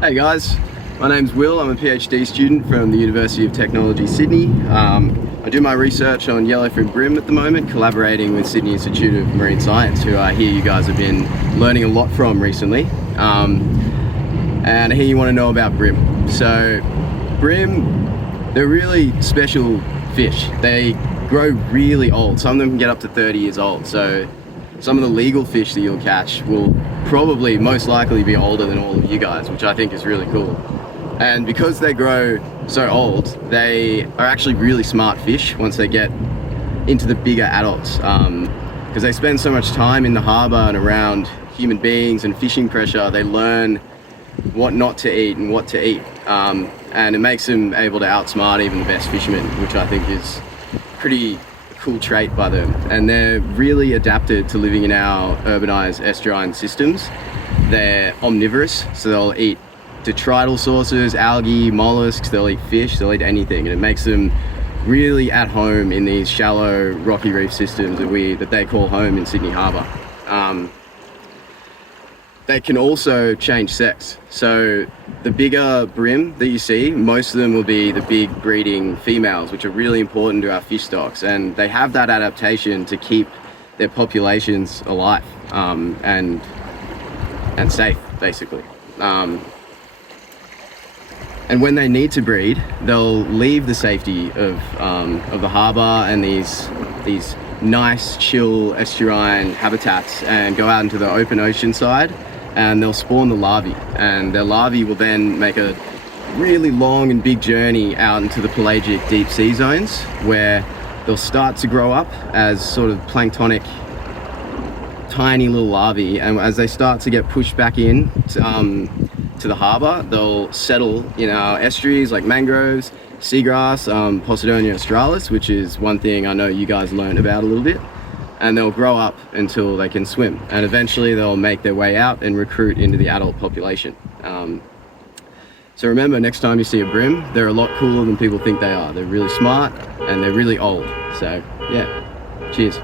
Hey guys, my name's Will. I'm a PhD student from the University of Technology, Sydney. I do my research on Yellowfin Bream at the moment, collaborating with Sydney Institute of Marine Science, who I hear you guys have been learning a lot from recently. And I hear you want to know about bream. So, bream, they're really special fish. They grow really old. Some of them can get up to 30 years old. So, some of the legal fish that you'll catch will probably most likely be older than all of you guys, which I think is really cool. And because they grow so old, they are actually really smart fish once they get into the bigger adults, because they spend so much time in the harbour and around human beings and fishing pressure. They learn what not to eat and what to eat, and it makes them able to outsmart even the best fishermen, which I think is pretty cool trait by them. And they're really adapted to living in our urbanized estuarine systems. They're omnivorous, so they'll eat detrital sources, algae, mollusks, they'll eat fish, they'll eat anything, and it makes them really at home in these shallow rocky reef systems that they call home in Sydney Harbour. They can also change sex. So the bigger bream that you see, most of them will be the big breeding females, which are really important to our fish stocks. And they have that adaptation to keep their populations alive and safe, basically. And when they need to breed, they'll leave the safety of the harbour and these nice, chill estuarine habitats and go out into the open ocean side, and they'll spawn the larvae, and their larvae will then make a really long and big journey out into the pelagic deep sea zones, where they'll start to grow up as sort of planktonic tiny little larvae, and as they start to get pushed back in to the harbour, they'll settle in our estuaries like mangroves, seagrass, Posidonia australis, which is one thing I know you guys learned about a little bit. And they'll grow up until they can swim, and eventually they'll make their way out and recruit into the adult population. So remember, next time you see a bream, they're a lot cooler than people think they are. They're really smart and they're really old. So yeah, cheers.